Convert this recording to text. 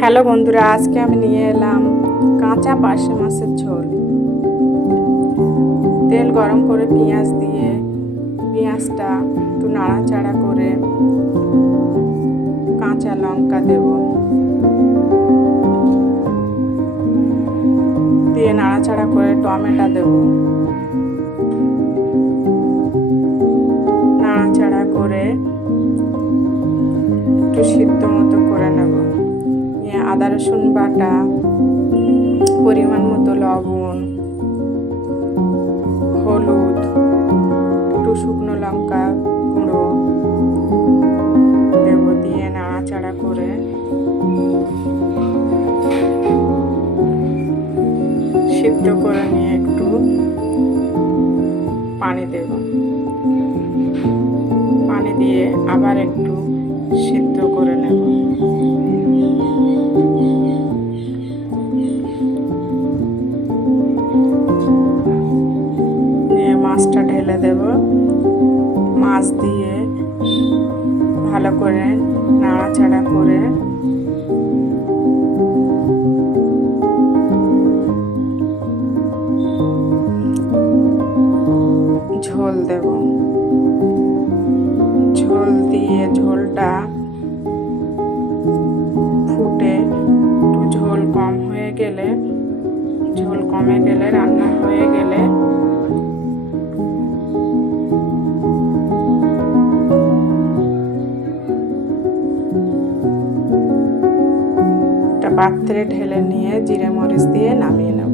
Hello বন্ধুরা, আজকে আমি নিয়ে এলাম কাঁচা পার্শে মাছের ঝোল। তেল গরম করে পেঁয়াজ দিয়ে পেঁয়াজটা একটু নাড়াচাড়া করে কাঁচা লঙ্কা দেব। দিয়ে নাড়াচাড়া করে টমেটো দেব। নাড়াচাড়া করে একটু সিদ্ধ মতো আদা, রসুন বাটা, পরিমাণ মতো লবণ, হলুদ, একটু শুকনো লঙ্কা গুঁড়ো দেব দিয়ে নাড়াচাড়া করে। সিদ্ধ করে নিয়ে একটু পানি দেব। পানি দিয়ে আবার একটু সিদ্ধ ঢেলে দেব। মাছ দিয়ে ভালো করে নাড়াচাড়া করে। ঝোল দেব। ঝোল দিয়ে ঝোলটা ফুটে। একটু ঝোল কম হয়ে গেলে, ঝোল কমে গেলে রান্না পাত্রে ঢেলে নিয়ে জিরে মরিচ দিয়ে নামিয়ে নেব।